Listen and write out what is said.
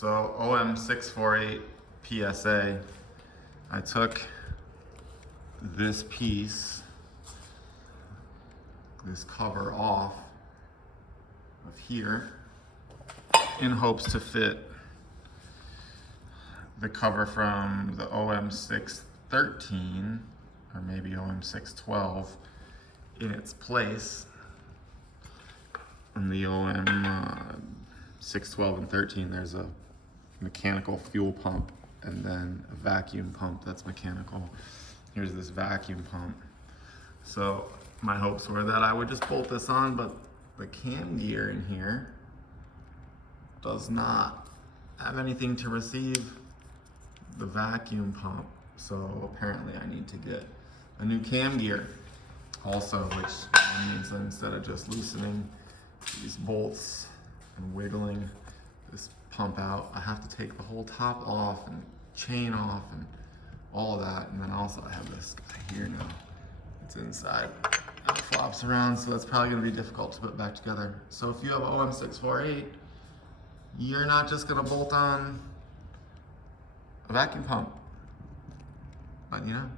So OM648 PSA, I took this piece, this cover off of here in hopes to fit the cover from the OM613 or maybe OM612 in its place. In the OM612 and 13, there's a mechanical fuel pump and then a vacuum pump that's mechanical. Here's this vacuum pump. So my hopes were that I would just bolt this on, but the cam gear in here does not have anything to receive the vacuum pump. So apparently I need to get a new cam gear also, which means that instead of just loosening these bolts and wiggling this pump out, I have to take the whole top off and chain off and all of that. And then also I have this guy here now. It's inside. It flops around, so that's probably gonna be difficult to put back together. So if you have OM648, you're not just gonna bolt on a vacuum pump. But you know.